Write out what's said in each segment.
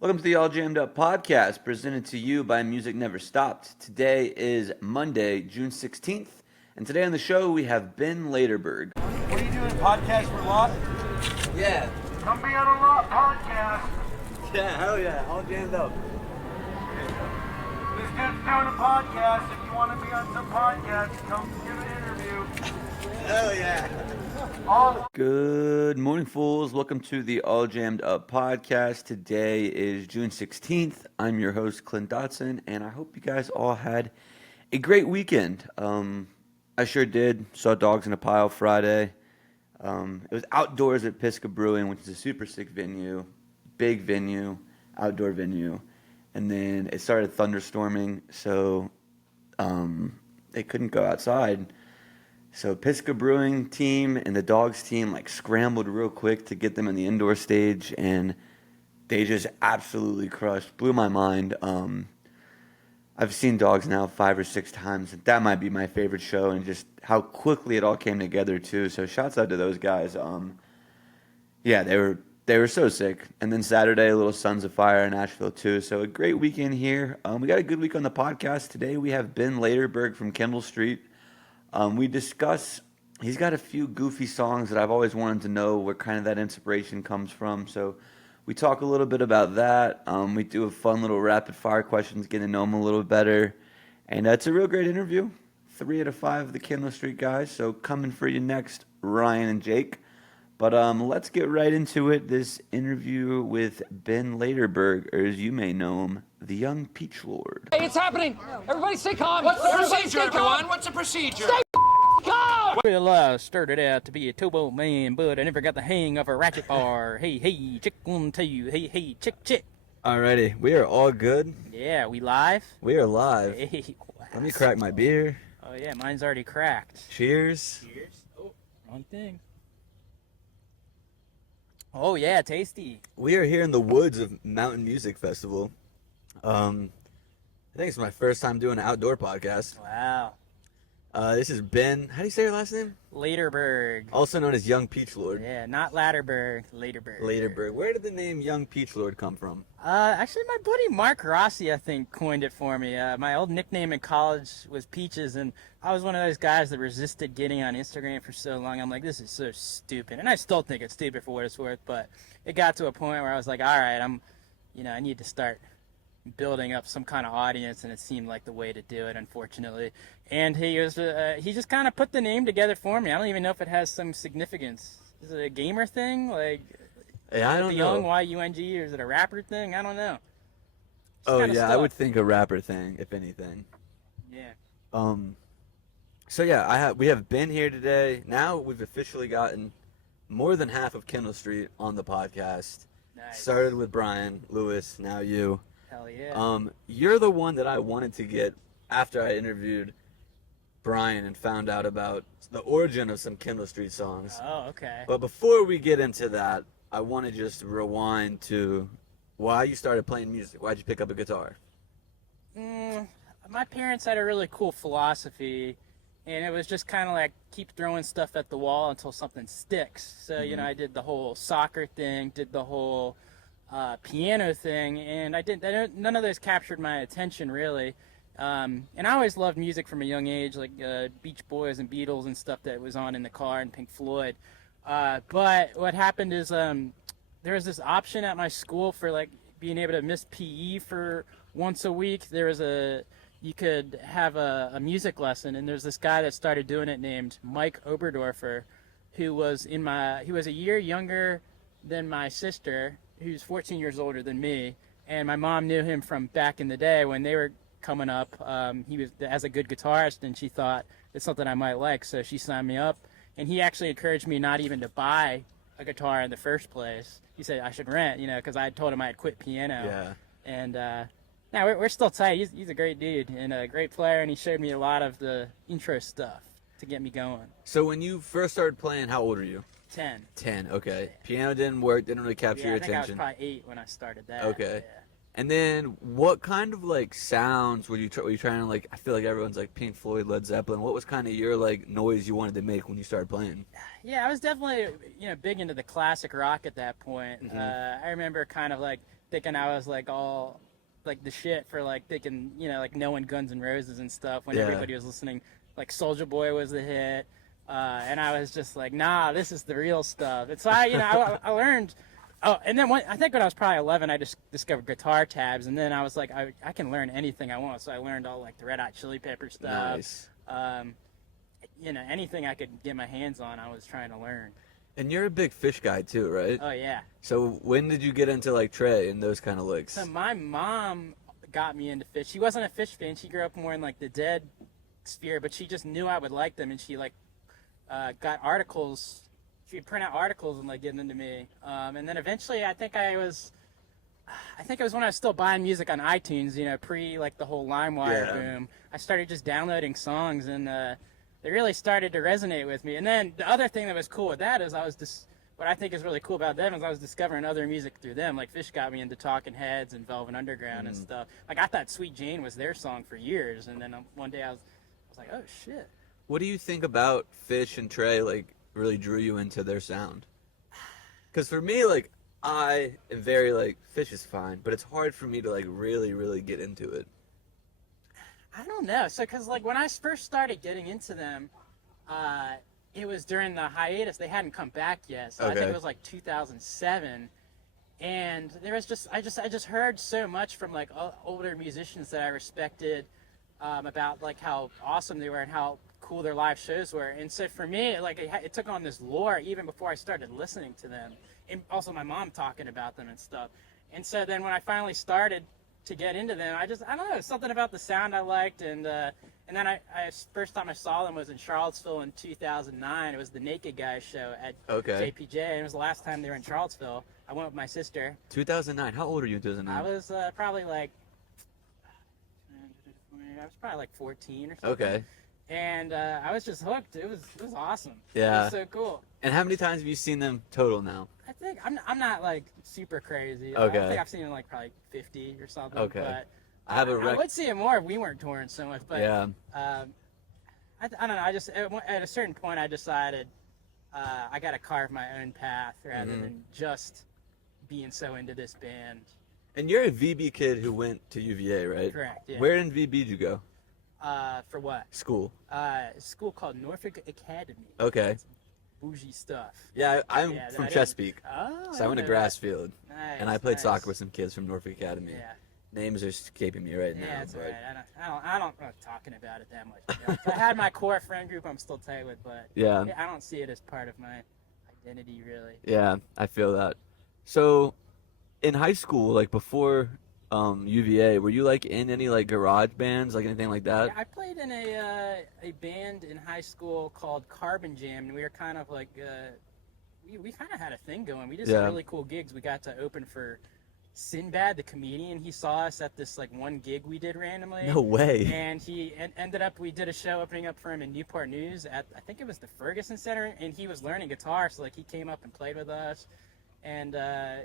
Welcome to the All Jammed Up podcast presented to you by Music Never Stopped. Today is Monday, June 16th, and today on the show we have Ben Laderberg. What are you doing, podcast for Lot? Yeah. Come be on a Lot podcast. Yeah, hell yeah, All Jammed Up. This dude's doing a podcast. If you want to be on some podcast, come do an interview. Hell yeah. Good morning, fools. Welcome to the All Jammed Up podcast. Today is June 16th. I'm your host, Clint Dotson, and I hope you guys all had a great weekend. I sure did. Saw Dogs in a Pile Friday. It was outdoors at Pisgah Brewing, which is a super sick venue, big venue, outdoor venue. And then it started thunderstorming, so they couldn't go outside. So Pisgah Brewing team and the Dogs team scrambled real quick to get them in the indoor stage, and they just absolutely crushed. Blew my mind. I've seen Dogs now 5 or 6 times. That might be my favorite show, and just how quickly it all came together too. So shouts out to those guys. Yeah, they were so sick. And then Saturday, a little Sons of Fire in Nashville too. So a great weekend here. We got a good week on the podcast today. We have Ben Laderberg from Kendall Street. We discuss, he's got a few goofy songs that I've always wanted to know where kind of that inspiration comes from. So we talk a little bit about that. We do a fun little rapid fire questions, getting to know him a little better. And it's a real great interview. 3 out of 5 of the Kendall Street guys. So coming for you next, Ryan and Jake. But let's get right into it. This interview with Ben Laderberg, or as you may know him, the Young Peach Lord. Hey, it's happening! Everybody stay calm! What's the procedure, everyone? What's the procedure? Stay calm! Well, I started out to be a towboat man, but I never got the hang of a ratchet bar. Hey, chick 1, 2, hey, chick. Alrighty, we are all good. Yeah, we live? We are live. Hey, Let me crack my beer. Oh yeah, mine's already cracked. Cheers. Cheers. Oh, wrong thing. Oh yeah, tasty. We are here in the woods of Mountain Music Festival. I think it's my first time doing an outdoor podcast. Wow. This is Ben. How do you say your last name? Laderberg. Also known as Young Peach Lord. Yeah, not Laderberg, Laderberg. Laderberg. Where did the name Young Peach Lord come from? Actually, my buddy Mark Rossi, I think, coined it for me. My old nickname in college was Peaches, and I was one of those guys that resisted getting on Instagram for so long. I'm like, this is so stupid. And I still think it's stupid for what it's worth, but it got to a point where I was like, all right, I need to start building up some kind of audience, and it seemed like the way to do it, unfortunately. And he just kind of put the name together for me. I don't even know if it has some significance. Is it a gamer thing? Yeah, I don't know. The Young, Y-U-N-G, or is it a rapper thing? I don't know. Oh yeah, I would think a rapper thing, if anything. Yeah. So yeah, we have Ben here today. Now we've officially gotten more than half of Kendall Street on the podcast. Nice. Started with Brian, Lewis, now you. Hell yeah. You're the one that I wanted to get after I interviewed Brian and found out about the origin of some Kendall Street songs. Oh, okay. But before we get into that, I want to just rewind to why you started playing music. Why'd you pick up a guitar? My parents had a really cool philosophy, and it was just kind of like keep throwing stuff at the wall until something sticks. So, I did the whole soccer thing, did the whole piano thing, and none of those captured my attention really. And I always loved music from a young age, like Beach Boys and Beatles and stuff that was on in the car, and Pink Floyd. But what happened is there was this option at my school for being able to miss PE for once a week. You could have a music lesson, and there's this guy that started doing it named Mike Oberdorfer, who was a year younger than my sister, who's 14 years older than me, and my mom knew him from back in the day when they were coming up. He was as a good guitarist, and she thought it's something I might like, so she signed me up. And he actually encouraged me not even to buy a guitar in the first place. He said I should rent, because I had told him I had quit piano. Yeah. And now we're still tight. He's a great dude and a great player, and he showed me a lot of the intro stuff to get me going. So when you first started playing, how old were you? 10. 10, okay. Piano didn't work, didn't really capture your I think attention. I was probably 8 when I started that. Okay. Yeah. And then what kind of sounds were you trying to I feel like everyone's Pink Floyd, Led Zeppelin. What was kind of your noise you wanted to make when you started playing? Yeah, I was definitely big into the classic rock at that point. Mm-hmm. I remember kind of thinking I was like all like the shit for like thinking, you know, like knowing Guns N' Roses and stuff when Yeah. everybody was listening. Like Soulja Boy was the hit. And I was just like, nah, this is the real stuff. And so I learned. Oh, and then I think when I was probably 11, I just discovered guitar tabs, and then I was like, I can learn anything I want. So I learned all like the Red Hot Chili Pepper stuff. Nice. You know, anything I could get my hands on, I was trying to learn. And you're a big Fish guy too, right? Oh yeah. So when did you get into like Trey and those kind of licks? So my mom got me into Fish. She wasn't a Fish fan. She grew up more in like the Dead sphere, but she just knew I would like them, and she like got articles. She'd print out articles and like get them to me. And then eventually, I think it was when I was still buying music on iTunes, you know, pre like the whole LimeWire boom. I started just downloading songs, and they really started to resonate with me. And then the other thing that was cool with that is what I think is really cool about them is I was discovering other music through them. Like Fish got me into Talking Heads and Velvet Underground and stuff. Like I thought Sweet Jane was their song for years, and then one day I was like, oh shit. What do you think about Fish and Trey, like, really drew you into their sound? Because for me, like, I am very, like, Fish is fine, but it's hard for me to, like, really, really get into it. I don't know. So, because, like, when I first started getting into them, it was during the hiatus. They hadn't come back yet. So I think it was, like, 2007. And there was I just heard so much from, like, older musicians that I respected about, like, how awesome they were and how cool their live shows were. And so for me, like, it took on this lore even before I started listening to them, and also my mom talking about them and stuff. And so then when I finally started to get into them, I don't know, something about the sound I liked. And then I first time I saw them was in Charlottesville in 2009. It was the Naked Guys show at JPJ, and it was the last time they were in Charlottesville. I went with my sister. 2009. How old are you in 2009? I was probably like 14 or something. Okay. And I was just hooked. It was awesome. Yeah. It was so cool. And how many times have you seen them total now? I think I'm not like super crazy. Okay. I think I've seen them like probably 50 or something. Okay. But I would see it more if we weren't touring so much. But yeah. I don't know. I just at a certain point I decided I got to carve my own path rather than just being so into this band. And you're a VB kid who went to UVA, right? Correct. Yeah. Where in VB did you go? For what? School. A school called Norfolk Academy. Okay. It's bougie stuff. Yeah, I'm from Chesapeake. Oh. So I went to Grassfield. Nice, And I played nice. soccer with some kids from Norfolk Academy. Yeah. Names are escaping me right now. Yeah, it's but alright. I don't like talking about it that much. You know? I had my core friend group I'm still tight with, but Yeah. I don't see it as part of my identity really. Yeah, I feel that. So, in high school, like before UVA, were you like in any like garage bands, like anything like that? Yeah, I played in a band in high school called Carbon Jam, and we were kind of like we kind of had a thing going. We did some really cool gigs. We got to open for Sinbad, the comedian. He saw us at this like one gig we did randomly. No way. And he ended up, we did a show opening up for him in Newport News at, I think it was the Ferguson Center, and he was learning guitar, so like he came up and played with us. And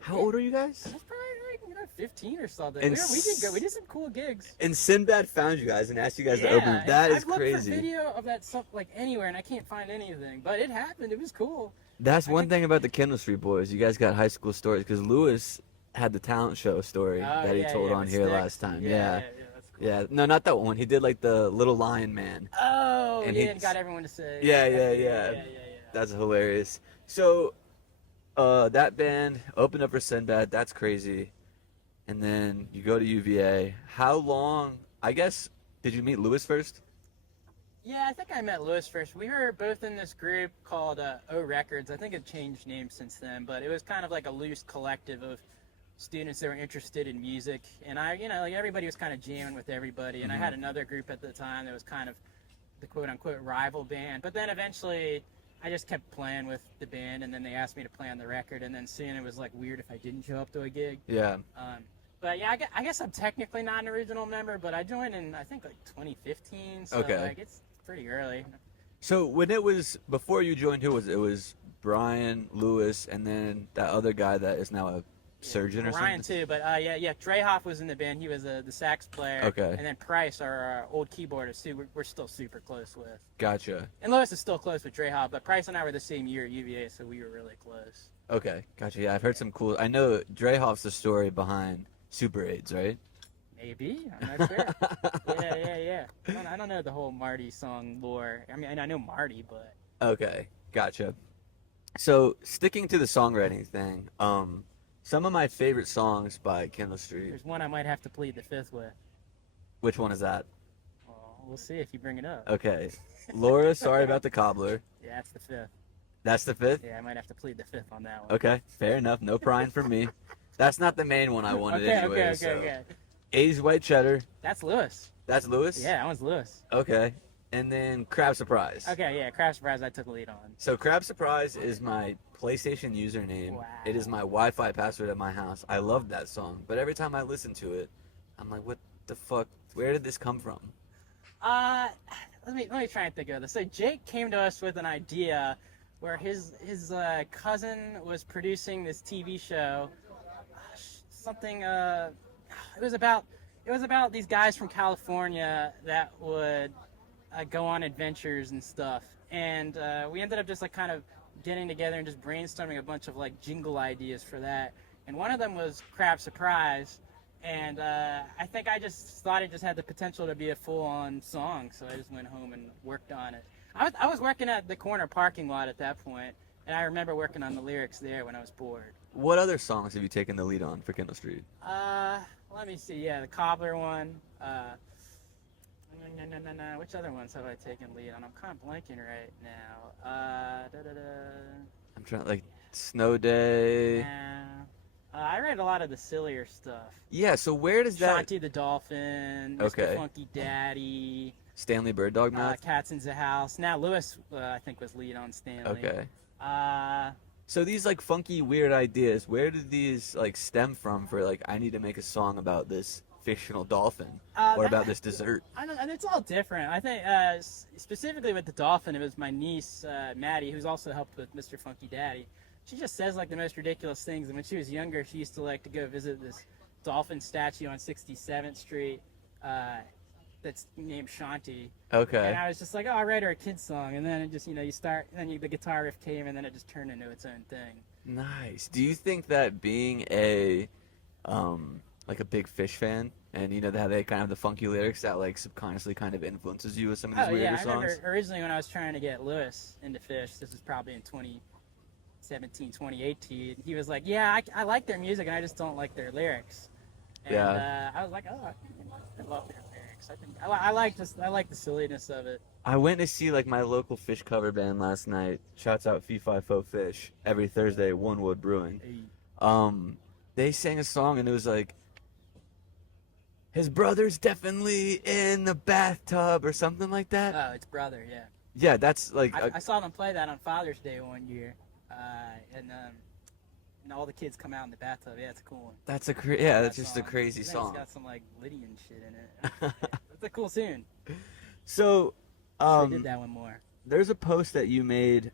How old are you guys? I was probably like 15 or something. And We did some cool gigs. And Sinbad found you guys and asked you guys to open. That is I've looked crazy. for video of that stuff like anywhere, and I can't find anything. But it happened. It was cool. That's one thing about the Kendall Street Boys. You guys got high school stories because Lewis had the talent show story that he told on here last time. Yeah. That's cool. Yeah, no, not that one. He did like the Little Lion Man. Oh, And yeah, he got everyone to say. Yeah. That's hilarious. So, that band opened up for Sinbad. That's crazy. And then you go to UVA. How long? I guess. Did you meet Lewis first? Yeah, I think I met Lewis first. We were both in this group called O Records. I think it changed names since then, but it was kind of like a loose collective of students that were interested in music. And like everybody was kind of jamming with everybody. And I had another group at the time that was kind of the quote-unquote rival band. But then eventually I just kept playing with the band, and then they asked me to play on the record. And then soon it was like weird if I didn't show up to a gig. Yeah. But yeah, I guess I'm technically not an original member, but I joined in, I think, like 2015. So like it's pretty early. So when it was before you joined, who was it? It was Brian, Lewis, and then that other guy that is now a Surgeon or Ryan something? too, but yeah, Drehoff was in the band. He was the sax player. Okay. And then Price, our old keyboardist, who we're still super close with. Gotcha. And Lewis is still close with Drehoff, but Price and I were the same year at UVA, so we were really close. Okay, gotcha. Yeah, I've heard some cool. I know Drehoff's the story behind Super AIDS, right? Maybe, I'm not sure. yeah. I don't know the whole Marty song lore. I mean, I know Marty, but Okay, gotcha. So sticking to the songwriting thing, some of my favorite songs by Kendall Street. there's one I might have to plead the fifth with. Which one is that? Well, we'll see if you bring it up. Okay, Laura, sorry about the cobbler. Yeah, that's the fifth. That's the fifth. Yeah, I might have to plead the fifth on that one. Okay, fair enough. No prying from me. That's not the main one I wanted anyway. Okay. A's White Cheddar. That's Lewis. That's Lewis. Yeah, that one's Lewis. Okay, and then Crab Surprise. Okay, yeah, Crash Surprise I took the lead on. So Crab Surprise is my PlayStation username. Wow. It is my Wi-Fi password at my house. I love that song, but every time I listen to it, I'm like, what the fuck? Where did this come from? Let me try and think of this. So Jake came to us with an idea where his cousin was producing this TV show. Something it was about these guys from California that would go on adventures and stuff. And we ended up just like kind of getting together and just brainstorming a bunch of like jingle ideas for that. And one of them was Crab Surprise. And I think I just thought it just had the potential to be a full-on song, so I just went home and worked on it. I was working at the corner parking lot at that point, and I remember working on the lyrics there when I was bored. What other songs have you taken the lead on for Kendall Street? Let me see. Yeah, the Cobbler one. Which other ones have I taken lead on? I'm kind of blanking right now. I'm trying like Snow Day. Yeah. I read a lot of the sillier stuff. Yeah, so where does that Shanti the Dolphin, Mr. Okay. Funky Daddy, Stanley Bird Dog Mouth? Cats in the House. Now Lewis, I think, was lead on Stanley. Okay. Uh, So these like funky weird ideas, where did these like stem from for like I need to make a song about this fictional dolphin or about this dessert? and it's all different. I think specifically with the dolphin, it was my niece Maddie, who's also helped with Mr. Funky Daddy. She just says like the most ridiculous things. And when she was younger, she used to like to go visit this dolphin statue on 67th Street that's named Shanti. Okay. And I was just like, oh, I'll write her a kid's song. And then it just, you start, and then the guitar riff came, and then it just turned into its own thing. Nice. Do you think that being a like a big Fish fan, and you know how they kind of have the funky lyrics that like subconsciously kind of influences you with some of these Oh weirder yeah, I songs? remember originally when I was trying to get Lewis into Fish, this was probably in 2017, 2018, he was like, yeah, I like their music, and I just don't like their lyrics. And Yeah. I was like, oh, I love their lyrics. I think I like the silliness of it. I went to see like my local Fish cover band last night. Shouts out Fee Fi Fo Fish every Thursday, One Wood Brewing. They sang a song and it was like, his brother's definitely in the bathtub or something like that. Oh, it's Brother, yeah. Yeah, that's like I saw them play that on Father's Day one year, and all the kids come out in the bathtub. Yeah, it's a cool one. that's that's That just song. a crazy I think song. It's got some like Lydian shit in it. It's a cool tune. So, I did that one more. there's a post that you made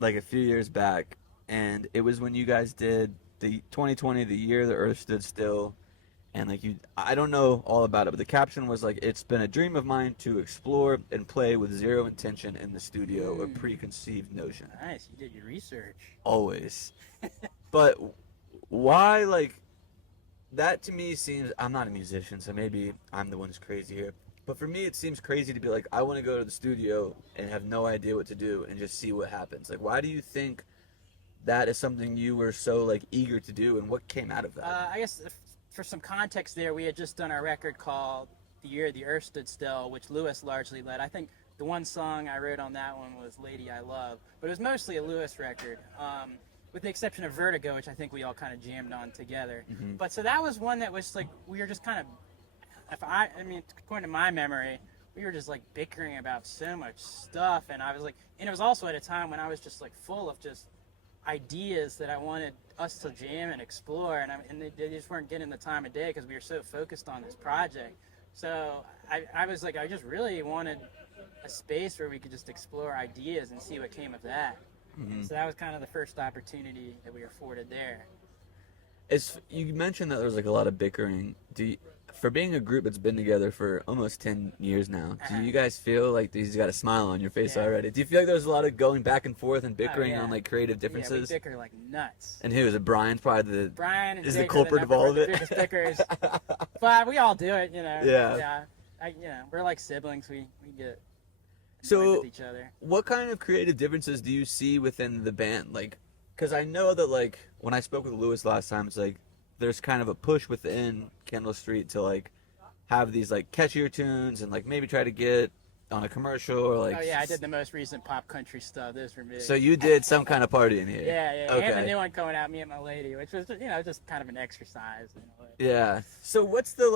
like a few years back, and it was when you guys did the 2020, the year the Earth stood still, and like I don't know all about it, but the caption was like, it's been a dream of mine to explore and play with zero intention in the studio or preconceived notion. Nice, you did your research. Always. But why, like, that to me seems, I'm not a musician, so maybe I'm the one who's crazy here. But for me, it seems crazy to be like, I want to go to the studio and have no idea what to do and just see what happens. Like, why do you think that is something you were so, like, eager to do, and what came out of that? I guess for some context there, we had just done our record called The Year the Earth Stood Still, which Lewis largely led. I think the one song I wrote on that one was Lady I Love, but it was mostly a Lewis record. With the exception of Vertigo, which I think we all kind of jammed on together. Mm-hmm. But so that was one that was like, we were just kind of, I mean, according to my memory, we were just like bickering about so much stuff. And I was like, and it was also at a time when I was just like full of just ideas that I wanted us to jam and explore. And they just weren't getting the time of day because we were so focused on this project. So I was like, I just really wanted a space where we could just explore ideas and see what came of that. Mm-hmm. So that was kind of the first opportunity that we were afforded there. You mentioned that there's like a lot of bickering. For being a group that's been together for almost 10 years now, do you guys feel like you've got a smile on your face already? Do you feel like there's a lot of going back and forth and bickering on like creative differences? Yeah, we bicker like nuts. And who is it? Brian's probably Brian and is Jake the culprit are of all of the it. biggest bickers. But we all do it, you know. Yeah. We're like siblings. We get So, annoyed with each other. what kind of creative differences do you see within the band? Like, because I know that like when I spoke with Lewis last time, it's like there's kind of a push within Kendall Street to like have these like catchier tunes and like maybe try to get on a commercial or like. Oh yeah, I did the most recent pop country stuff. Those were me. So you did some kind of party in here. Yeah. Okay. And the new one coming out, Me and My Lady, which was just kind of an exercise. In a way. Yeah. So what's the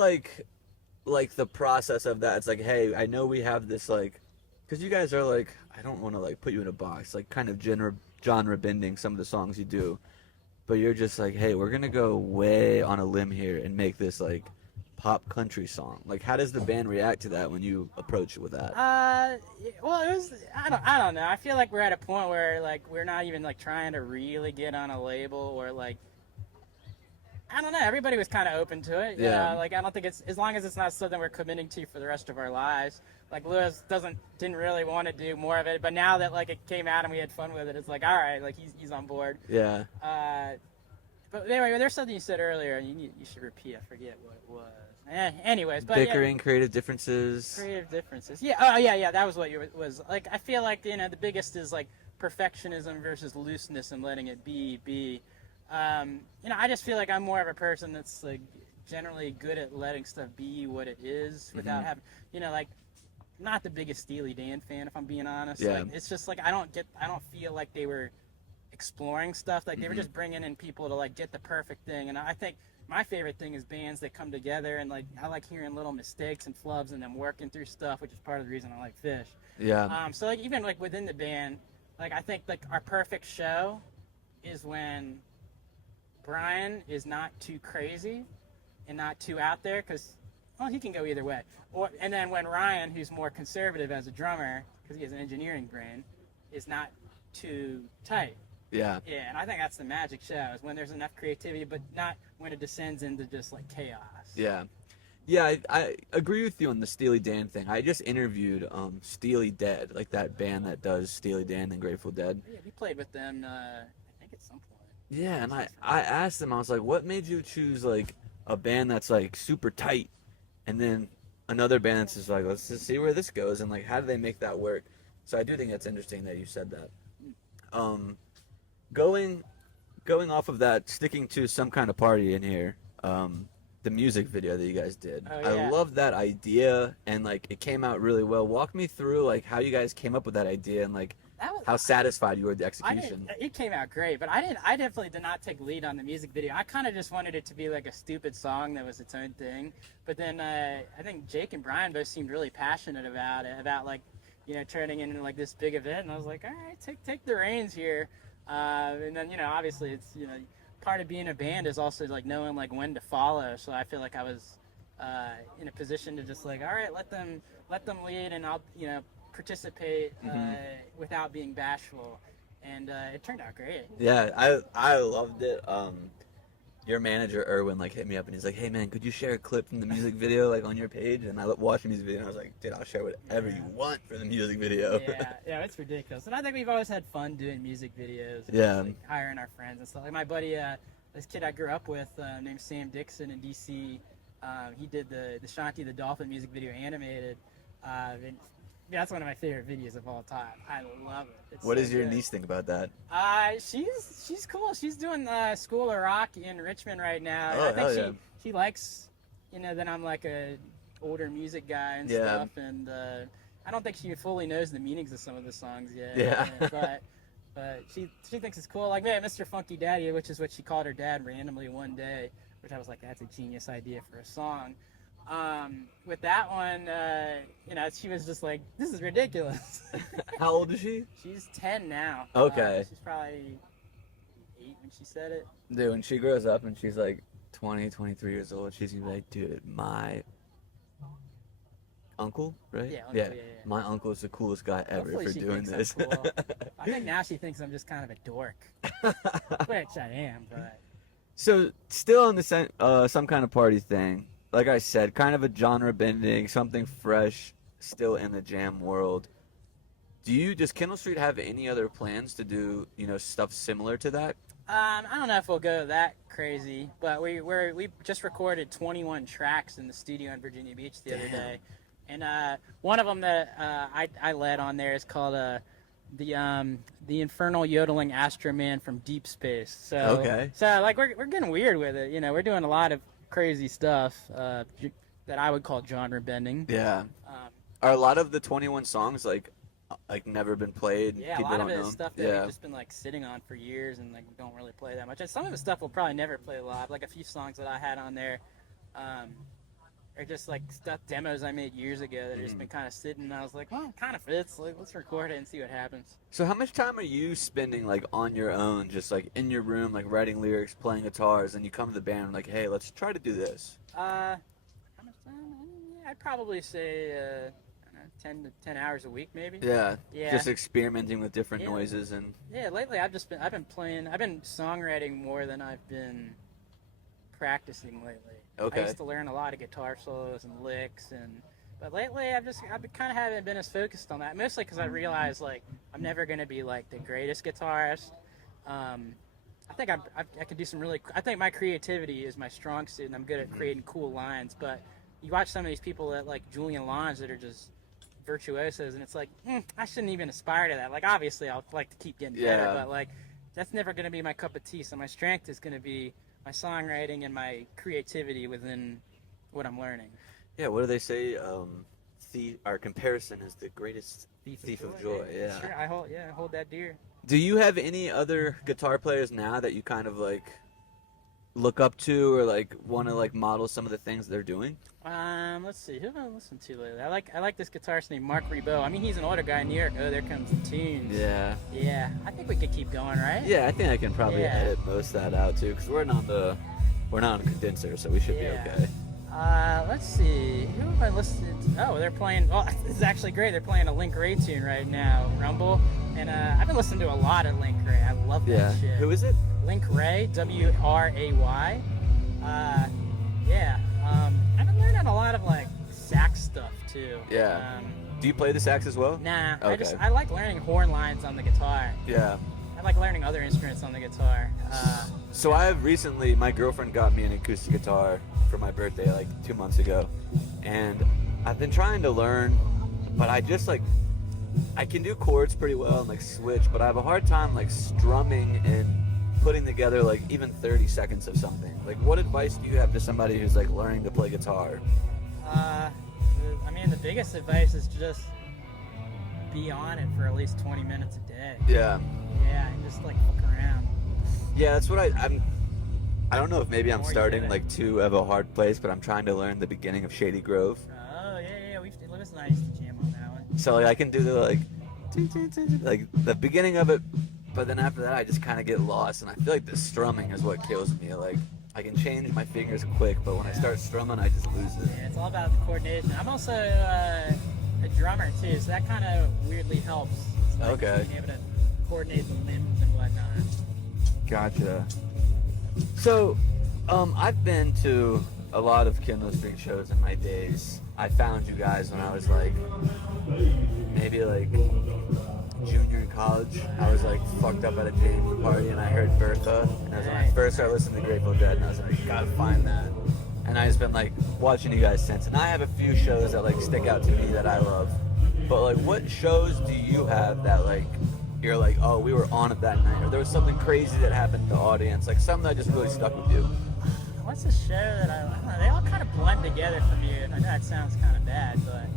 like the process of that? It's like, hey, I know we have this like, because you guys are like, I don't want to like put you in a box, like kind of genre bending some of the songs you do, but you're just like, hey, we're gonna go way on a limb here and make this like pop country song. Like, how does the band react to that when you approach it with that? Well, it was I don't know. I feel like we're at a point where like we're not even like trying to really get on a label or like. I don't know. Everybody was kind of open to it. Yeah. Like I don't think it's as long as it's not something we're committing to for the rest of our lives. Like Lewis didn't really want to do more of it, but now that like it came out and we had fun with it, it's like all right, like he's on board. Yeah. But anyway, there's something you said earlier, and you should repeat. I forget what it was. Anyways, but Bickering, creative differences. creative differences. Yeah. Oh yeah. That was what you was like. I feel like the biggest is like perfectionism versus looseness and letting it be. I just feel like I'm more of a person that's like generally good at letting stuff be what it is without having, like not the biggest Steely Dan fan if I'm being honest. Yeah. Like it's just like I don't feel like they were exploring stuff. Like they were just bringing in people to like get the perfect thing. And I think my favorite thing is bands that come together and like I like hearing little mistakes and flubs and them working through stuff, which is part of the reason I like Fish. Yeah. So like even like within the band, like I think like our perfect show is when Brian is not too crazy and not too out there because, well, he can go either way. And then when Ryan, who's more conservative as a drummer because he has an engineering brain, is not too tight. Yeah. Yeah, and I think that's the magic show is when there's enough creativity, but not when it descends into just like chaos. Yeah. Yeah, I agree with you on the Steely Dan thing. I just interviewed Steely Dead, like that band that does Steely Dan and Grateful Dead. Yeah, we played with them, I think at some point. Yeah, and I asked them, I was like, what made you choose like a band that's like super tight and then another band that's just like, let's just see where this goes, and like how do they make that work? So I do think that's interesting that you said that. Going off of that, sticking to some kind of party in here, the music video that you guys did. Oh, yeah. I love that idea, and like it came out really well. Walk me through like how you guys came up with that idea and like how satisfied you were with the execution. It came out great, but I definitely did not take lead on the music video. I kind of just wanted it to be like a stupid song that was its own thing. But then I think Jake and Brian both seemed really passionate about it, about like, turning into like this big event. And I was like, all right, take the reins here. And then, obviously it's, part of being a band is also like knowing like when to follow. So I feel like I was in a position to just like, all right, let them lead and I'll, participate without being bashful, and it turned out great. Yeah, I loved it. Your manager Erwin like hit me up and he's like, hey man, could you share a clip from the music video like on your page? And I watched the music video and I was like, dude, I'll share whatever you want for the music video. Yeah, it's ridiculous. And I think we've always had fun doing music videos. Yeah. Just, like, hiring our friends and stuff. Like my buddy, this kid I grew up with named Sam Dixon in DC. He did the Shanti the Dolphin music video animated. And that's one of my favorite videos of all time. I love it. What so does your good. niece think about that? She's cool. She's doing School of Rock in Richmond right now. Oh, I think hell yeah. she likes, that I'm like a older music guy and Yeah. stuff. And I don't think she fully knows the meanings of some of the songs yet. Yeah. But she thinks it's cool. Like, man, Mr. Funky Daddy, which is what she called her dad randomly one day, which I was like, that's a genius idea for a song. With that one, she was just like, this is ridiculous. How old is she? She's 10 now. Okay. She's probably 8 when she said it. Dude, when she grows up and she's like 20, 23 years old, she's gonna be like, dude, my uncle, right? Yeah, uncle, yeah. My uncle is the coolest guy ever Hopefully for she doing thinks this. I'm cool. I think now she thinks I'm just kind of a dork, which I am, but So still on the some kind of party thing. Like I said, kind of a genre bending, something fresh, still in the jam world. Does Kendall Street have any other plans to do, stuff similar to that? I don't know if we'll go that crazy, but we just recorded 21 tracks in the studio in Virginia Beach the other day, and one of them that I led on there is called the Infernal Yodeling Astro Man from Deep Space. So okay. So like we're getting weird with it, we're doing a lot of crazy stuff that I would call genre bending. Yeah. Are a lot of the 21 songs like never been played? Yeah, a lot of it is stuff that we've just been like sitting on for years and like don't really play that much. And some of the stuff we'll probably never play live. Like a few songs that I had on there are just like stuff demos I made years ago that have just been kind of sitting. And I was like, well, it kind of fits. Like, let's record it and see what happens. So how much time are you spending like on your own, just like in your room, like writing lyrics, playing guitars, and you come to the band and like, hey, let's try to do this? How much time? I'd probably say 10 hours a week, maybe. Yeah. Yeah. Just experimenting with different noises and. Yeah, lately I've been songwriting more than I've been practicing lately. Okay. I used to learn a lot of guitar solos and licks, but lately I've kind of haven't been as focused on that. Mostly because I realized like I'm never gonna be like the greatest guitarist. I think I can do some really. I think my creativity is my strong suit, and I'm good at creating cool lines. But you watch some of these people that like Julian Lange that are just virtuosos, and it's like I shouldn't even aspire to that. Like obviously I'll like to keep getting better, but like that's never going to be my cup of tea. So my strength is going to be my songwriting and my creativity within what I'm learning. Yeah, what do they say? Our comparison is the greatest thief of joy. Yeah. Sure, I hold that dear. Do you have any other guitar players now that you kind of like look up to or like want to like model some of the things they're doing? Let's see. Who have I listened to lately? I like this guitarist named Mark Ribot. I mean, he's an older guy in New York. Oh, there comes the tunes. Yeah. Yeah. I think we could keep going, right? Yeah, I think I can probably edit most of that out too, because we're not on condenser, so we should be okay. Let's see. Who have I listened to? Oh, they're playing. Oh, this is actually great. They're playing a Link Ray tune right now, Rumble. And I've been listening to a lot of Link Ray. I love that shit. Who is it? Link Ray, W-R-A-Y. I've been learning a lot of like sax stuff too. Yeah. Do you play the sax as well? Nah. Okay. I like learning horn lines on the guitar. Yeah. I like learning other instruments on the guitar. So I have recently, my girlfriend got me an acoustic guitar for my birthday like 2 months ago, and I've been trying to learn, but I just like, I can do chords pretty well and like switch, but I have a hard time like strumming and putting together like even 30 seconds of something. Like what advice do you have to somebody who's like learning to play guitar? The biggest advice is just be on it for at least 20 minutes a day. Yeah. Yeah, and just like look around. Yeah, that's what I don't know if maybe I'm starting like too of a hard place, but I'm trying to learn the beginning of Shady Grove. Oh yeah. Lewis and I used to jam on that one. So like I can do the like the beginning of it, but then after that I just kind of get lost, and I feel like the strumming is what kills me. Like I can change my fingers quick, but when I start strumming, I just lose it. Yeah, it's all about the coordination. I'm also a drummer too, so that kind of weirdly helps. It's like being able to coordinate the limbs and whatnot. Gotcha. So, I've been to a lot of Kendall Street shows in my days. I found you guys when I was like, maybe like junior in college. I was like fucked up at a Jamie party and I heard Bertha. And that was when I first started listening to Grateful Dead, and I was like, gotta find that. And I just been like watching you guys since. And I have a few shows that like stick out to me that I love. But like, what shows do you have that like you're like, oh, we were on it that night, or there was something crazy that happened in the audience, like something that just really stuck with you? What's a show that I don't know, they all kind of blend together for me. I know that sounds kind of bad, but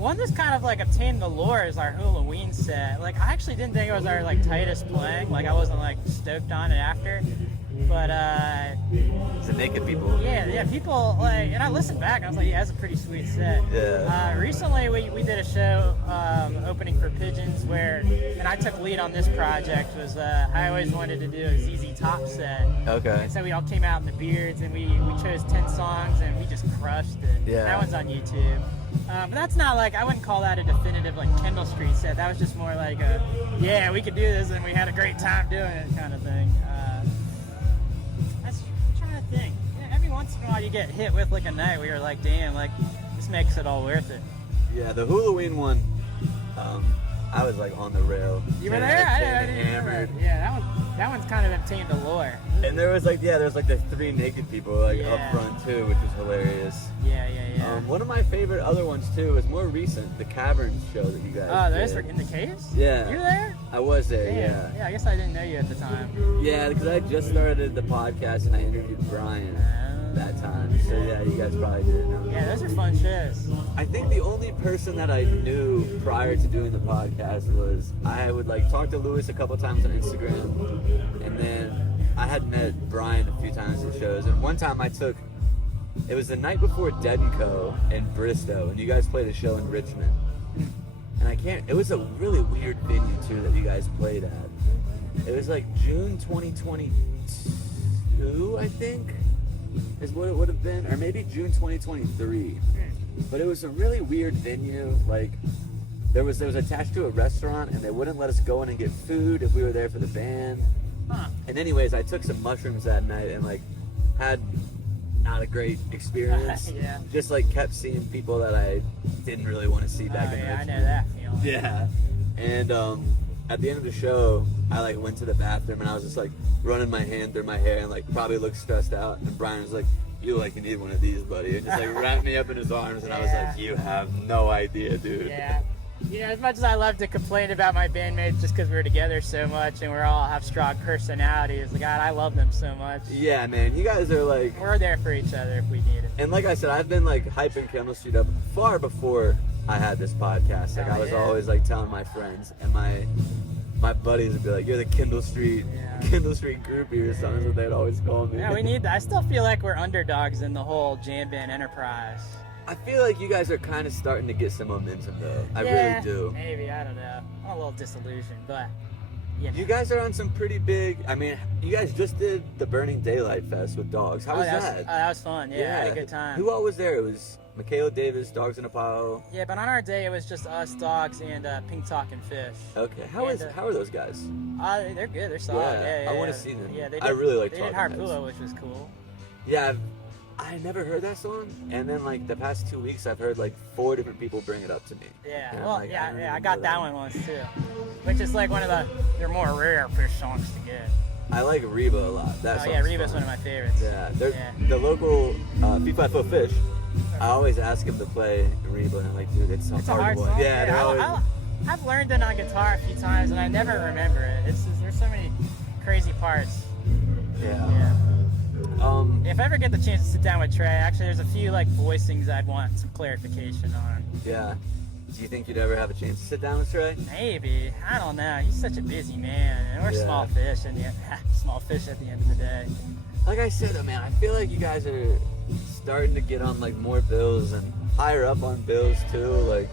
one that's kind of like obtained the lore is our Halloween set. Like I actually didn't think it was our like tightest playing. Like I wasn't like stoked on it after, but naked people. Yeah, people like, and I listened back and I was like, yeah, that's a pretty sweet set. Yeah. Recently we did a show opening for Pigeons and I took lead on this project. Was I always wanted to do a ZZ Top set. Okay. And so we all came out in the beards and we chose 10 songs and we just crushed it. Yeah. That one's on YouTube. But that's not like, I wouldn't call that a definitive like Kendall Street set. That was just more like yeah, we could do this and we had a great time doing it kind of thing. I'm trying to think. Yeah, every once in a while you get hit with like a night where you're like, damn, like this makes it all worth it. Yeah, the Halloween one, I was like on the rail. You were there? I didn't remember. Yeah, that one's kind of obtained allure. And there was like the 3 naked people like Yeah. up front too, which was hilarious. Yeah. One of my favorite other ones too was more recent, the Caverns show that you guys Oh, those did. were in the caves? Yeah. You were there? I was there, Damn. yeah. Yeah, I guess I didn't know you at the time. Yeah, because I just started the podcast and I interviewed Brian that time. So yeah, you guys probably didn't know. Yeah, those are fun shows. I think the only person that I knew prior to doing the podcast was I would like talk to Lewis a couple times on Instagram, and then I had met Brian a few times at shows. And one time it was the night before Dead & Co. in Bristow, and you guys played a show in Richmond. And it was a really weird venue too that you guys played at. It was like June 2022, I think, is what it would have been, or maybe June 2023. But it was a really weird venue. Like there was attached to a restaurant, and they wouldn't let us go in and get food if we were there for the band. Huh. And anyways, I took some mushrooms that night and like had not a great experience. Yeah. Just like kept seeing people that I didn't really want to see back in I Richmond. know that feeling. Yeah. And at the end of the show, I like went to the bathroom and I was just like running my hand through my hair and like probably looked stressed out. And Brian was like, "You need one of these, buddy." And just like wrapped me up in his arms, and I was like, "You have no idea, dude." Yeah. You know, as much as I love to complain about my bandmates just because we're together so much and we all have strong personalities, God, I love them so much. Yeah, man, you guys are like, We're there for each other if we need it. and like I said, I've been like hyping Kendall Street up far before I had this podcast. Like Oh, I was yeah. always like telling my friends and my buddies would be like, "You're the Kendall Street groupie," or something, so they'd always call me. Yeah, we need that. I still feel like we're underdogs in the whole jam band enterprise. I feel like you guys are kind of starting to get some momentum though. I Yeah, really do. Maybe, I don't know. I'm a little disillusioned, but You guys are on some pretty big. I mean, you guys just did the Burning Daylight Fest with dogs. How was that? That was fun. Yeah, I had a good time. Who all was there? It was Michaela Davis, Dogs in a Pile. Yeah, but on our day it was just us, dogs, and Pink Talking Fish. Okay, how are those guys? They're good. They're solid. Yeah, I want to see them. Yeah, they I did, really like They did Talking Harpua, Heads. which was cool. Yeah, I never heard that song, and then like the past 2 weeks, I've heard like 4 different people bring it up to me. Yeah, And I'm well, like, yeah, don't I even got know that one once too, which is like one of they're more rare Fish songs to get. I like Reba a lot. That Oh song's yeah, Reba's fun. one of my favorites. Yeah, Yeah. the local Fee-Fi-Fo Fish. I always ask him to play Reba, and I'm like, dude, it's a It's a hard hard one. song. Yeah, they're always- I've learned it on guitar a few times, and I never remember it. There's so many crazy parts. yeah. Yeah. Um, If I ever get the chance to sit down with Trey, actually, there's a few like voicings I'd want some clarification on. yeah. Do you think you'd ever have a chance to sit down with Trey? Maybe, I don't know. He's such a busy man, and we're Yeah. small fish, and small fish at the end of the day. Like I said, man, I feel like you guys are starting to get on like more bills and higher up on bills too. Like,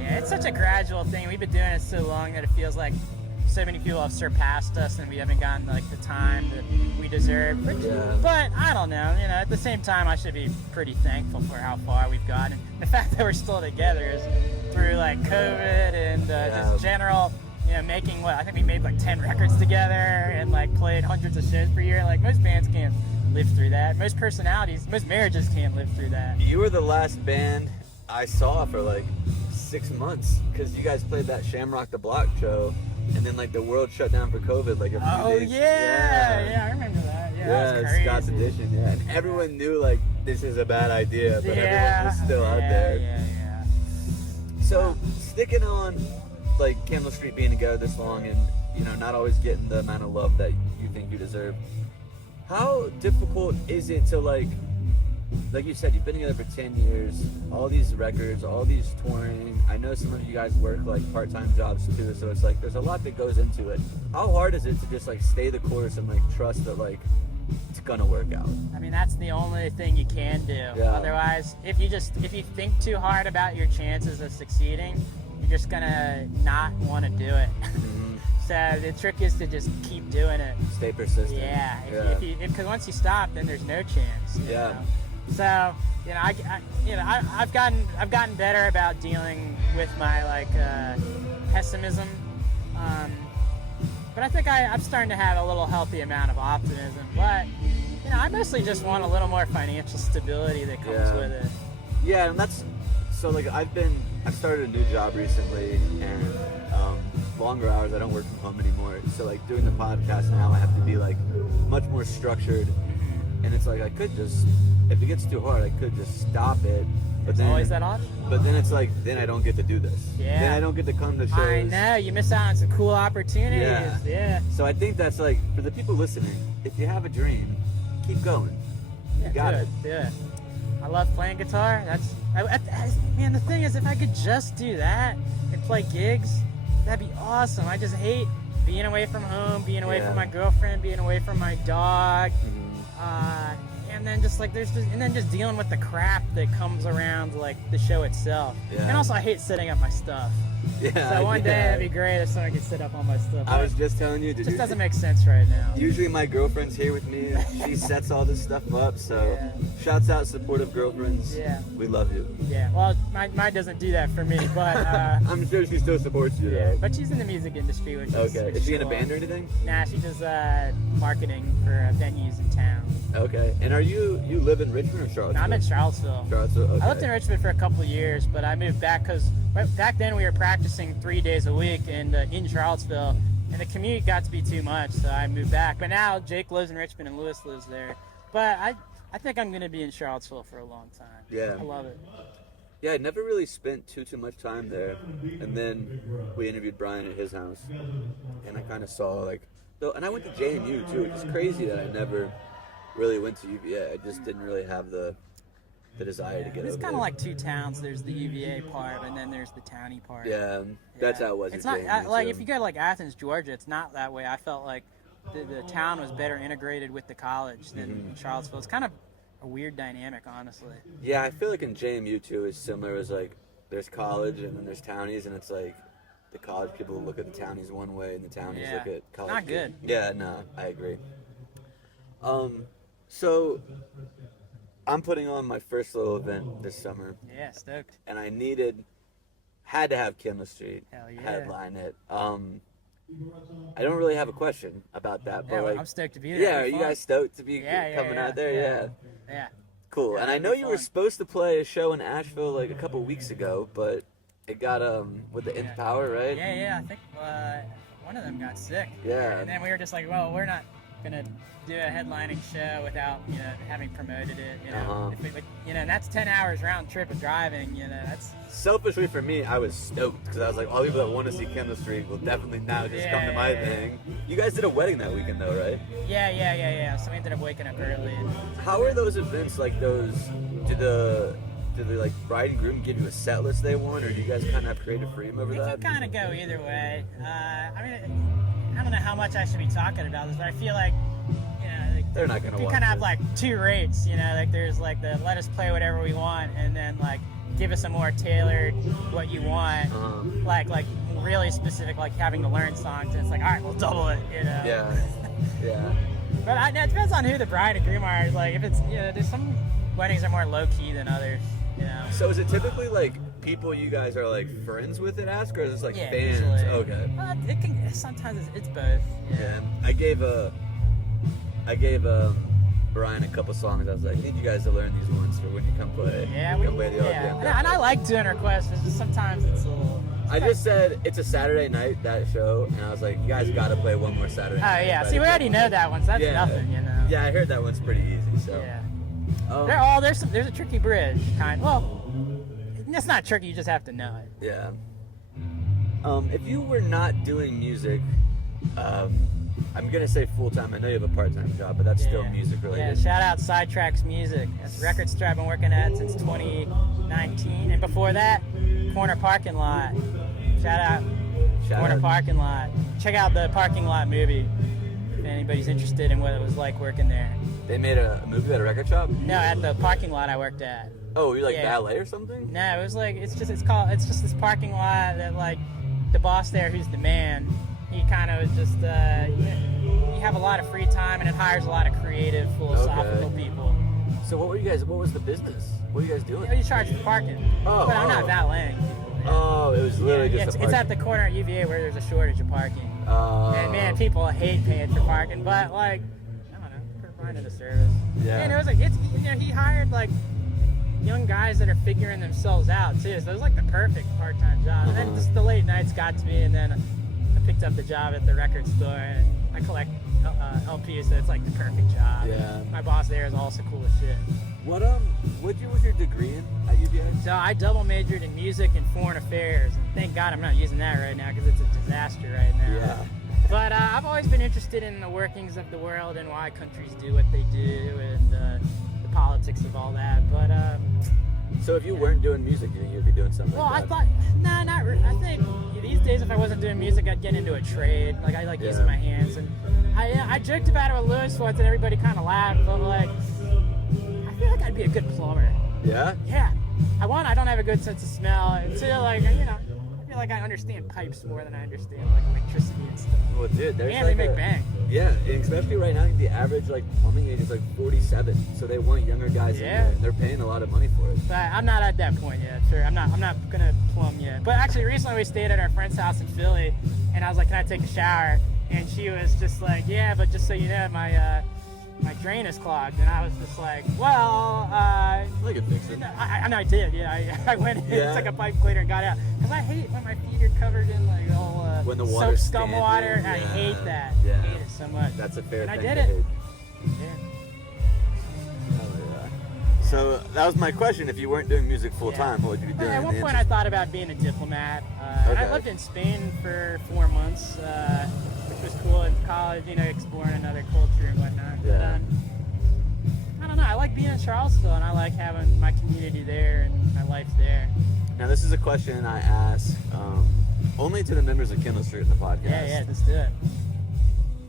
Yeah, it's such a gradual thing. We've been doing it so long that it feels like so many people have surpassed us, and we haven't gotten like the time that we deserve. But I don't know. You know, at the same time, I should be pretty thankful for how far we've gotten. The fact that we're still together is through like COVID and just general. You know, making I think we made like 10 records together and like played hundreds of shows per year. Like most bands can't live through that. Most marriages can't live through that. you were the last band I saw for like 6 months because you guys played that Shamrock the Block show, and then like the world shut down for COVID like a few Oh days. yeah, I remember that. Yeah, that was crazy. Scott's Edition. Yeah, and everyone knew like this is a bad idea, but everyone Yeah, was still out yeah, there. Yeah. So sticking on like Kendall Street being together this long and not always getting the amount of love that you think you deserve, how difficult is it to like you said, you've been together for 10 years, all these records, all these touring. I know some of you guys work like part-time jobs too, so it's like there's a lot that goes into it. How hard is it to just like stay the course and like trust that like it's gonna work out. I mean, that's the only thing you can do. Yeah. Otherwise, if you think too hard about your chances of succeeding, you're just gonna not want to do it. So the trick is to just keep doing it. Stay persistent. Yeah. Yeah. Because once you stop, then there's no chance. you Yeah. know? So I've gotten better about dealing with my pessimism. But I think I'm starting to have a little healthy amount of optimism. But I mostly just want a little more financial stability that comes with it. Yeah, and that's so like I started a new job recently, and longer hours. I don't work from home anymore. So like doing the podcast now, I have to be like much more structured. And it's like I could just, if it gets too hard, I could just stop it. But There's then, always that option. But then it's like, then I don't get to do this. Yeah. Then I don't get to come to shows. I know, you miss out on some cool opportunities. Yeah. So I think that's like, for the people listening, if you have a dream, keep going. Yeah, You got it. do it. I love playing guitar. Man, the thing is, if I could just do that and play gigs, that'd be awesome. I just hate being away from home, being away from my girlfriend, being away from my dog. And then just dealing with the crap that comes around like the show itself. Yeah. And also I hate setting up my stuff. Yeah. So one day that'd be great if someone could set up all my stuff. I was just telling you, It just doesn't make sense right now. Usually my girlfriend's here with me. She sets all this stuff up. So shouts out supportive girlfriends. Yeah. We love you. Yeah. Well, mine doesn't do that for me, but I'm sure she still supports you. yeah. Though. But she's in the music industry, which Okay. Is she in a cool. band or anything? Nah, she does marketing for venues in town. Okay. And are you live in Richmond or Charlottesville? No, I'm in Charlottesville. Charlottesville. Okay. I lived in Richmond for a couple of years, but I moved back because back then we were practicing 3 days a week in Charlottesville, and the commute got to be too much, so I moved back. But now Jake lives in Richmond and Lewis lives there. But I think I'm going to be in Charlottesville for a long time. Yeah. I love it. Yeah, I never really spent too much time there, and then we interviewed Brian at his house, and I kind of saw and I went to JMU too. It's crazy that I never really went to UVA. I just didn't really have the desire to get It's over kind there. of like two towns. There's the UVA part, and then there's the towny part. Yeah, that's how it was. It's at not JMU, like too. if you go to like Athens, Georgia, it's not that way. I felt like the town was better integrated with the college than in Charlottesville. It's kind of a weird dynamic, honestly. Yeah, I feel like in JMU too is similar. As like there's college and then there's townies, and it's like the college people look at the townies one way, and the townies Yeah. look at college. Not good. Yeah, no, I agree. So I'm putting on my first little event this summer, Yeah, stoked. and I had to have Kendall Street Hell yeah. headline it. I don't really have a question about that, but Yeah, well, like, I'm stoked to be there. yeah, It'll are be you fun. guys stoked to be Yeah, coming out there? Yeah. Yeah. Cool. Yeah, And I it'll know be you were fun. supposed to play a show in Asheville like a couple weeks ago, but it got with the Nth Power, right? Yeah. I think one of them got sick. Yeah. And then we were just like, well, we're not gonna do a headlining show without having promoted it. If we, and that's 10 hours round trip of driving. That's Selfishly for me, I was stoked because I was like, all people that want to see Kendall Street will definitely now just come to my thing. You guys did a wedding that weekend though, right? yeah. So we ended up waking up early. How are those events like those? Do the like bride and groom give you a set list they want, or do you guys kind of have creative freedom over It that? can kind of go either way. I mean, I don't know how much I should be talking about this, but I feel like, They're not gonna you want kind of have this. like two rates, like there's like the let us play whatever we want, and then like give us a more tailored what you want, like really specific, like having to learn songs, and it's like, all right, we'll double it, Yeah. But it depends on who the bride and groom are. Like if it's, there's some weddings are more low key than others, So is it typically like people you guys are like friends with at Ask, or is this like Yeah, fans? usually. Okay. It can sometimes it's both. Yeah. I gave Brian a couple songs. I was like, I need you guys to learn these ones for when you come play. Yeah, come play the RPM. and I like doing requests. It's just sometimes it's a little. I just said it's a Saturday night, that show, and I was like, you guys got to play one more Saturday Oh night. yeah, Right? see we already know that one, so that's nothing, Yeah, I heard that one's pretty easy. So. Yeah. There's a tricky bridge, kind. Well, it's not tricky. You just have to know it. Yeah. If you were not doing music, I'm gonna say full time. I know you have a part time job, but that's still music Yeah, related. shout out Sidetracks Music. That's a record store I've been working at since 2019, and before that, Corner Parking Lot. Shout out Corner Parking Lot. Check out the Parking Lot movie. anybody's interested in what it was like working there. They made a movie at a record shop? No, at the parking lot I worked at. Oh, you're like Yeah. valet or something? No, it was like it's just this parking lot that like the boss there, who's the man, he kind of was just you have a lot of free time and it hires a lot of creative, philosophical people. So what was the business? What were you guys doing? You charge for parking, but I'm not valeting. Oh, it was literally just it's at the corner at UVA where there's a shortage of parking. Oh. And man, people hate paying for parking, but like, I don't know, providing a service. Yeah. And it was like, he hired like young guys that are figuring themselves out too. So it was like the perfect part-time job. And then just the late nights got to me, and then I picked up the job at the record store, and I collect LPs, so it's like the perfect job. Yeah. My boss there is also cool as shit. What was your degree in at UVA? So I double majored in music and foreign affairs, and thank God I'm not using that right now because it's a disaster right now. Yeah. But I've always been interested in the workings of the world and why countries do what they do, and the politics of all that. But So if you weren't doing music, you think you'd be doing something well, like I that? thought not really. I think these days if I wasn't doing music, I'd get into a trade. Like I like using my hands, and I joked about it with Lewis once, and everybody kind of laughed. But like, I feel like I'd be a good plumber. Yeah? Yeah. I don't have a good sense of smell until like, I feel like I understand pipes more than I understand like electricity and stuff. Well, dude, there's And they make bank. Yeah, and especially right now, the average like plumbing age is like 47, so they want younger guys in there, and they're paying a lot of money for it. But I'm not at that point yet. Sure, I'm not gonna plumb yet. But actually, recently we stayed at our friend's house in Philly, and I was like, "Can I take a shower?" And she was just like, "Yeah, but just so you know, my drain is clogged." And I was just like, "Well, I could fix it. I did. Yeah, I went in, took a pipe cleaner, and got out. Because I hate when my feet are covered in like all when the soap water's scum standing. water. Yeah. I hate that. Yeah. I hate it so much. That's a fair And thing I did to it. hate. Yeah. Oh, yeah. So that was my question. If you weren't doing music full time, what would you be doing? At one point, I thought about being a diplomat. Okay. I lived in Spain for 4 months, which was cool in college, exploring another culture and whatnot. Yeah. But, I don't know. I like being in Charlottesville, and I like having my community there and my life there. Now, this is a question I ask only to the members of Kendall Street in the podcast. Yeah, let's do it.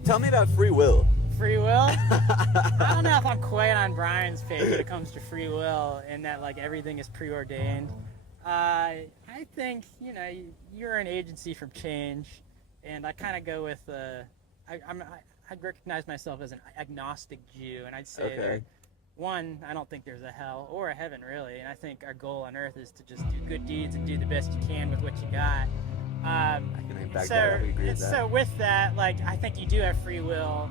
Tell me about free will. Free will? I don't know if I'm quite on Brian's page when it comes to free will, and that like everything is preordained. I think you're an agency from change, and I kind of go with I'd recognize myself as an agnostic Jew, and I'd say that, one, I don't think there's a hell or a heaven really, and I think our goal on earth is to just do good deeds and do the best you can with what you got. I can back that up. I agree with that. So with that, like, I think you do have free will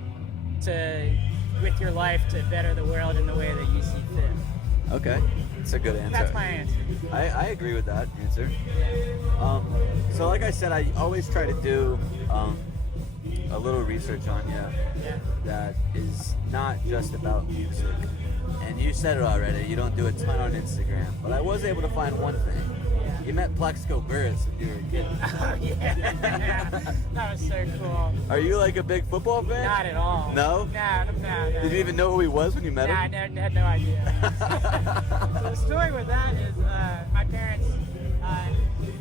with your life to better the world in the way that you see fit. Okay, that's a good answer. That's my answer. I agree with that answer. So like I said, I always try to do a little research on you that is not just about music. And you said it already, you don't do a ton on Instagram, but I was able to find one thing. You met Plexico Burris when you were a kid. Oh, yeah. That was so cool. Are you like a big football fan? Not at all. No? No. Did you even know who he was when you met him? I had no idea. So the story with that is my parents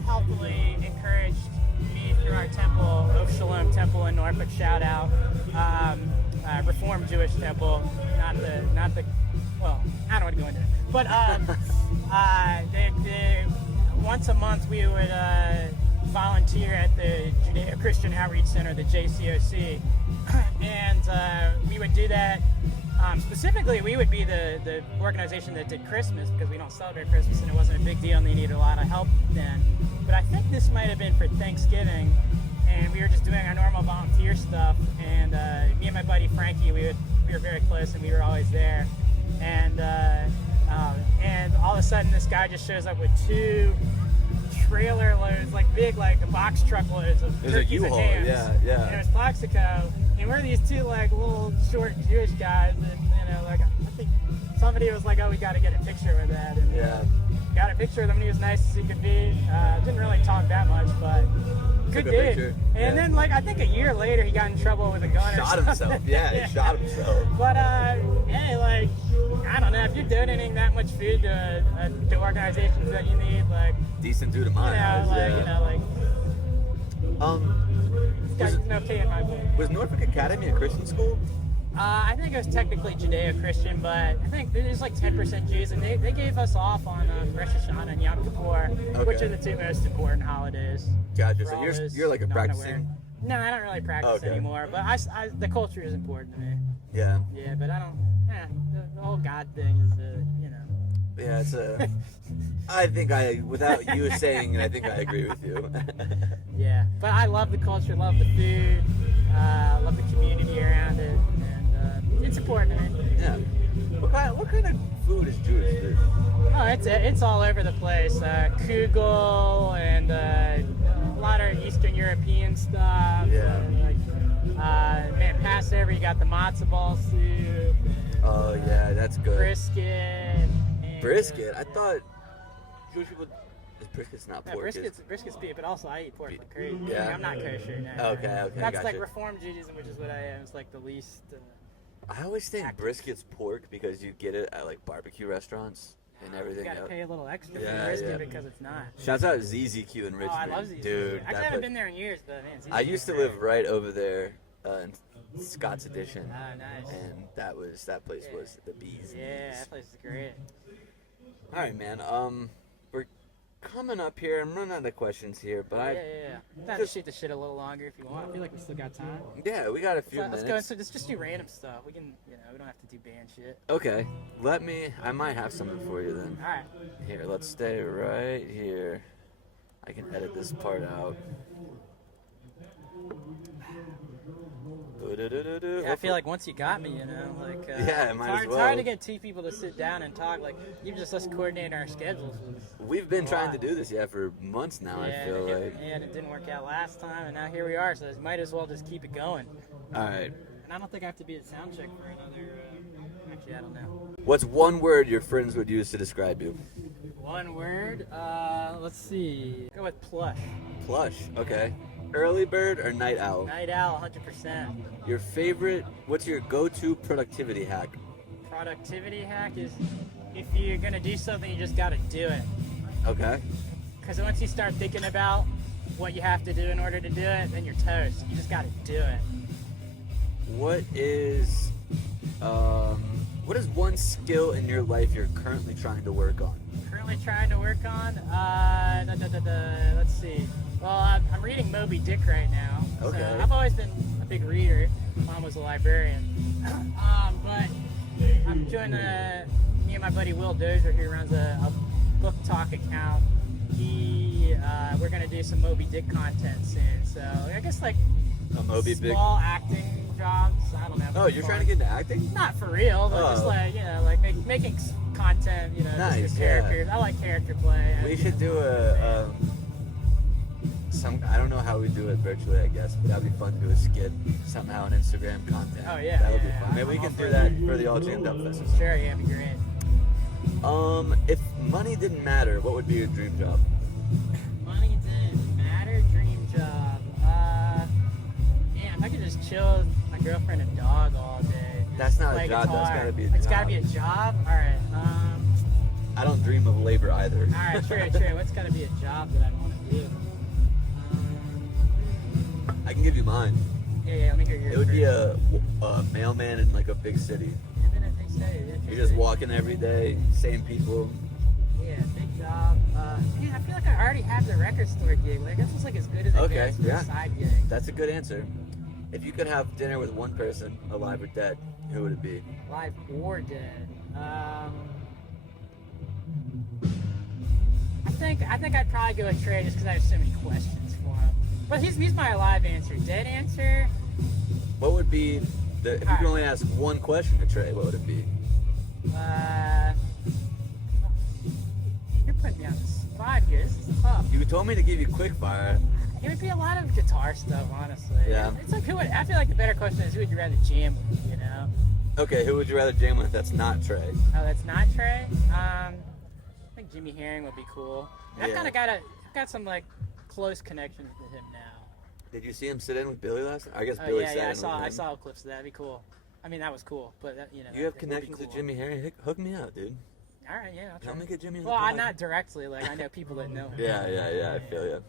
helpfully encouraged me through our temple, Oak Shalom Temple in Norfolk, shout out, Reformed Jewish temple, not the well, I don't want to go into it. But they once a month we would volunteer at the Judeo-Christian Outreach Center, the JCOC, and we would do that. Specifically, we would be the organization that did Christmas because we don't celebrate Christmas and it wasn't a big deal and they needed a lot of help then. But I think this might have been for Thanksgiving, and we were just doing our normal volunteer stuff. And me and my buddy Frankie, we were very close and we were always there. And all of a sudden, this guy just shows up with 2 trailer loads, like big, like box truck loads of turkeys and hams. Yeah. And it was Plaxico, and we're these 2 like little short Jewish guys, and like I think somebody was like, "Oh, we got to get a picture with that." And got a picture with him. And he was nice as he could be. Didn't really talk that much, but good dude. And then like I think a year later, he got in trouble with a gun. Shot or something. himself. Yeah, he shot himself. But hey, like I don't know if you're donating that much food to organizations that you need, like decent dude of mine. Got no K in my book. Was Norfolk Academy a Christian school? I think it was technically Judeo-Christian, but I think there's like 10% Jews, and they gave us off on Rosh Hashanah and Yom Kippur, which are the two most important holidays. Gotcha. for So all you're those like a not practicing. aware. No, I don't really practice anymore, but I the culture is important to me. Yeah. Yeah, but I don't. The whole God thing is, Yeah, it's a. Without you saying it, I think I agree with you. Yeah, but I love the culture, love the food, love the community around it, and it's important to me. Yeah. What kind of food is Jewish food? Oh, it's all over the place. Kugel and a lot of Eastern European stuff. Yeah. Man, Passover, you got the matzah ball soup. Oh yeah, that's good. Brisket. And, Brisket? I thought Jewish people. Brisket's not pork. Brisket's beef, but also I eat pork like crazy. Yeah. I'm not kosher now. Okay, That's gotcha. like Reform Judaism, which is what I am. It's like the least. I always think brisket's pork because you get it at like barbecue restaurants and everything. You gotta pay a little extra Yeah, for brisket yeah. because it's not. Shouts out ZZQ in Richmond. Oh, I love ZZQ. Dude, Actually, I haven't been there in years, but man, ZZQ I used to live right over there in Scott's Addition. Oh, nice. And that place was the bees. Yeah, that place is great. All right, man. We're coming up here. I'm running out of questions here, but Yeah. Time to shoot the shit a little longer if you want. I feel like we still got time. Yeah, we got a few Let's minutes. go. Let's just do random stuff. We can, we don't have to do band shit. Okay, I might have something for you then. All right. Here, let's stay right here. I can edit this part out. Yeah, I feel like once you got me, Yeah, might as it's well. hard to get two people to sit down and talk. Like, even just us coordinating our schedules. We've been trying to do this, for months now, I feel like. And it didn't work out last time, and now here we are, so it might as well just keep it going. All right. And I don't think I have to be at sound check for another, actually, I don't know. What's one word your friends would use to describe you? One word? Let's see. Go with plush. Plush, okay. Early bird or night owl? Night owl, 100%. What's your go-to productivity hack? Productivity hack is if you're gonna do something, you just gotta do it. Okay. Because once you start thinking about what you have to do in order to do it, then you're toast. You just gotta do it. What is one skill in your life you're currently trying to work on? Currently trying to work on? Let's see. Well, I'm reading Moby Dick right now. Okay. So I've always been a big reader. Mom was a librarian. But I'm doing me and my buddy Will Dozier, who runs a book talk account. We're gonna do some Moby Dick content soon. So I guess like A Moby Dick. small acting jobs. I don't know. Oh, you're trying to get into acting? Not for real, but just like making content. Nice, just with characters. I like character play. We should do I don't know how we do it virtually, I guess, but that'd be fun to do a skit somehow on Instagram content. Oh, yeah. That would be Yeah, fun. Maybe I'm we all can for do that. that for the All Jammed Up Festival. Sure, yeah, it'd be great. If money didn't matter, what would be your dream job? Money didn't matter. Dream job. If I could just chill with my girlfriend and dog all day. Just That's not a play job, that's guitar. gotta be a It's job. gotta be a job. All right. I don't dream of labor either. All right. True. What's gotta be a job that I want to do? I can give you mine. Yeah. Let me hear yours. It would be first. a mailman in like a big city. Yeah, then I think so, yeah, You're just walking every day, same people. Yeah, big job. Dude, I feel like I already have the record store gig. Like, that's just like as good as it Okay, gets for yeah. a side gig. That's a good answer. If you could have dinner with one person, alive or dead, who would it be? Live or dead. I think I'd probably go with Trey just because I have so many questions for him. But he's my alive answer. Dead answer? What would be if you could only ask one question to Trey, what would it be? You're putting me on the spot here. This is tough. You told me to give you quick fire. It would be a lot of guitar stuff, honestly. Yeah. It's like I feel like the better question is who would you rather jam with, Okay, who would you rather jam with that's not Trey? Oh, that's not Trey? I think Jimmy Herring would be cool. I've Yeah. kind of got some like close connections with him now. Did you see him sit in with Billy last night? I guess Billy sat in I with him. saw clips of that. That'd be cool. I mean, that was cool, but that, You have that would be connections cool. with Jimmy Herring? Hook me up, dude. All right, yeah, I'll try. I'll make it Jimmy. Well, I'm not directly. Like I know people that know him. Yeah, I feel you.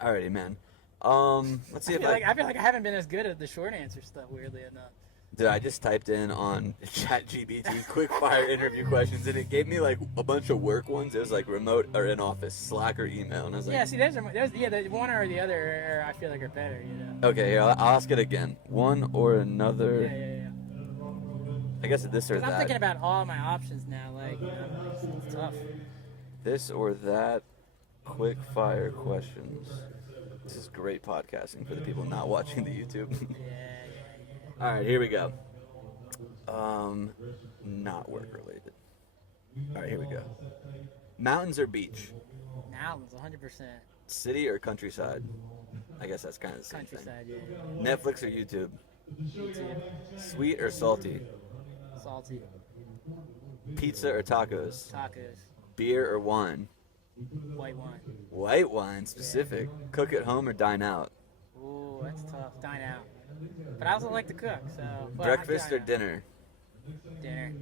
Alrighty, man. Let's see if I feel like I haven't been as good at the short answer stuff, weirdly enough. Dude, I just typed in on ChatGPT quick fire interview questions, and it gave me like a bunch of work ones. It was like remote or in office, Slack or email, and I was like, Yeah, see, there's the one or the other. I feel like are better, you know. okay, here, I'll ask it again. One or another. Yeah. I guess this or Because that. I'm thinking about all my options now. Like, it's tough. This or that. Quick fire questions. This is great podcasting for the people not watching the YouTube. Yeah. All right, here we go. Not work related. All right, here we go. Mountains or beach? Mountains, 100%. City or countryside? I guess that's kind of the same Countryside, thing. yeah. Netflix or YouTube? YouTube. Sweet or salty? Salty. Pizza or tacos? Tacos. Beer or wine? White wine. White wine, specific. Cook at home or dine out? Ooh, that's tough. Dine out. But I also like to cook, so. Well, Breakfast or out. dinner? Dinner.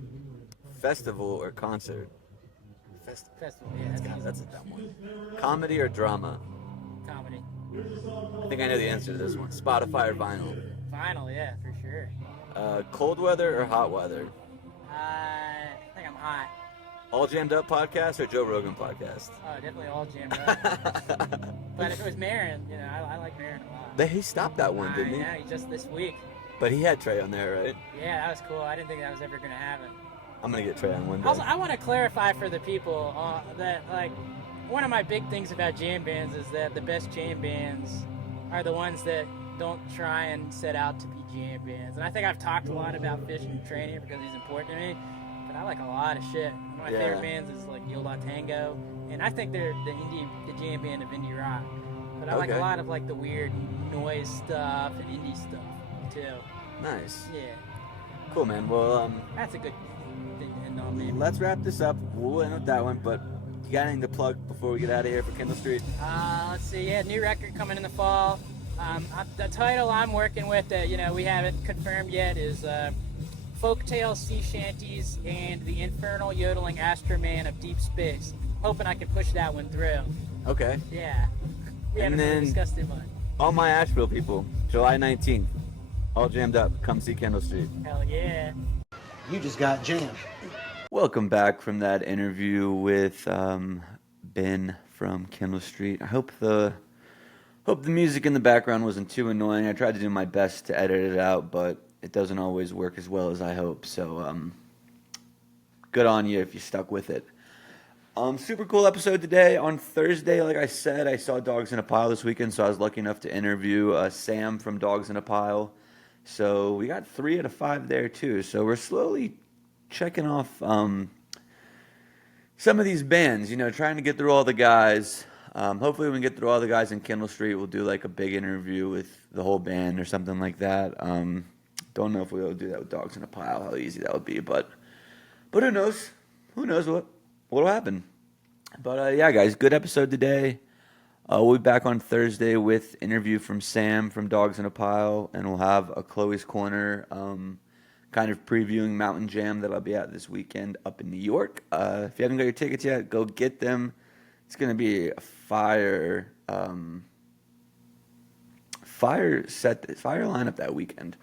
Festival or concert? Festival, yeah. That's a dumb one. Comedy or drama? Comedy. I think I know the answer to this one. Spotify or vinyl? Vinyl, yeah, for sure. Cold weather or hot weather? I think I'm hot. All Jammed Up podcast or Joe Rogan podcast? Oh, definitely all jammed up. But if it was Marin, you know, I like Marin a lot. He stopped that one, didn't he? Yeah, just this week. But he had Trey on there, right? Yeah, that was cool. I didn't think that was ever going to happen. I'm going to get Trey on one day. Also, I want to clarify for the people that, like, one of my big things about jam bands is that the best jam bands are the ones that don't try and set out to be jam bands. And I think I've talked a lot about Fish and Training because he's important to me. But I like a lot of shit. One of my favorite bands is like Yield on Tango, and I think they're the jam band of indie rock. But I like a lot of like the weird noise stuff and indie stuff too. Nice. Yeah. Cool, man. Well, That's a good thing to end on, maybe. let's wrap this up. We'll end with that one, but you got anything to plug before we get out of here for Kendall Street? Let's see. Yeah, new record coming in the fall. The title I'm working with that we haven't confirmed yet is Folktale Sea Shanties and the Infernal Yodeling Astroman of Deep Space. Hoping I can push that one through. Okay. Yeah. We And haven't really then- discussed it much. All my Asheville people, July 19th. All Jammed Up. Come see Kendall Street. Hell yeah. You just got jammed. Welcome back from that interview with Ben from Kendall Street. I hope the music in the background wasn't too annoying. I tried to do my best to edit it out, but it doesn't always work as well as I hope. So good on you if you stuck with it. Super cool episode today. On Thursday, like I said, I saw Dogs in a Pile this weekend, so I was lucky enough to interview Sam from Dogs in a Pile. So we got 3 out of 5 there too. So we're slowly checking off some of these bands, trying to get through all the guys. Hopefully when we get through all the guys in Kendall Street, we'll do like a big interview with the whole band or something like that. Don't know if we'll do that with Dogs in a Pile, how easy that would be, but who knows? Who knows what'll happen? But yeah, guys, good episode today. We'll be back on Thursday with interview from Sam from Dogs in a Pile, and we'll have a Chloe's Corner kind of previewing Mountain Jam that I'll be at this weekend up in New York. If you haven't got your tickets yet, go get them. It's going to be a fire lineup that weekend.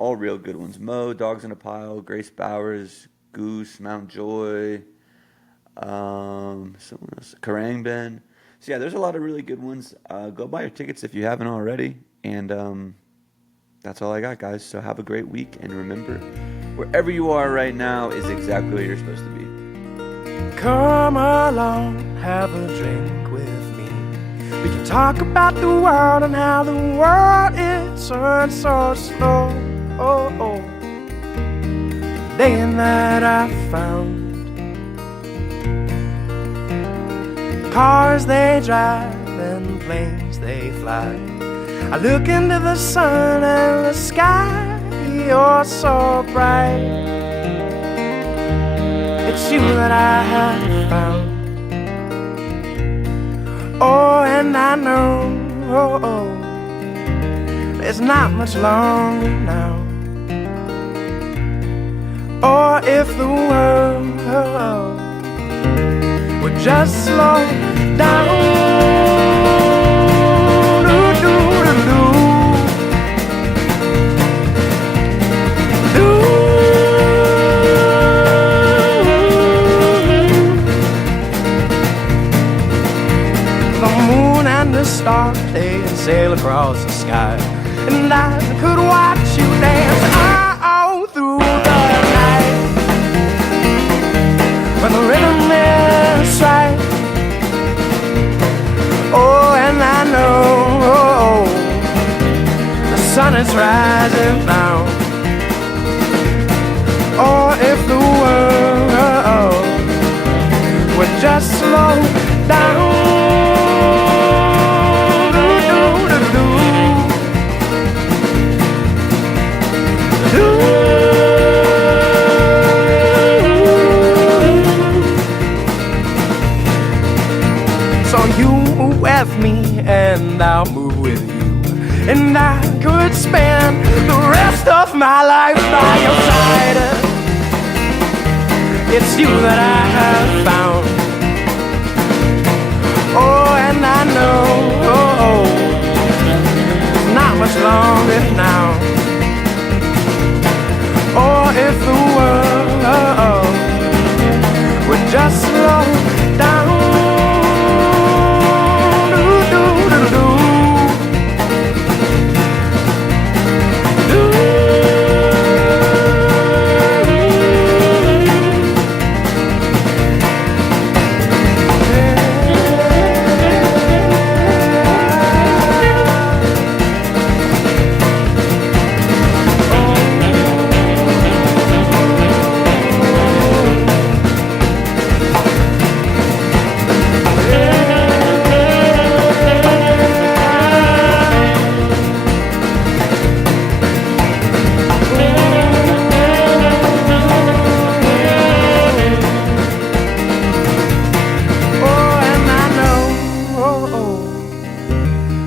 All real good ones. Mo, Dogs in a Pile, Grace Bowers, Goose, Mount Joy, someone else, Kerrang Ben. So yeah, there's a lot of really good ones. Go buy your tickets if you haven't already. And that's all I got, guys. So have a great week. And remember, wherever you are right now is exactly where you're supposed to be. Come along, have a drink with me. We can talk about the world and how the world it turns so slow. The day that I found cars they drive and planes they fly. I look into the sun and the sky, you're so bright. It's you that I have found. Oh, and I know there's not much longer now. Or if the world would just slow down. when the rhythm is right. Oh, and I know the sun is rising now. Or if the world would just slow down. So you move with me and I'll move with you, and I could spend the rest of my life by your side. It's you that I have found. Oh, and I know it's not much longer now. Or if the world would just slow down.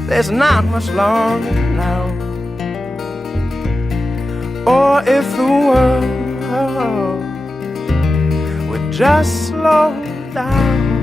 There's not much longer now. Or if the world would just slow down.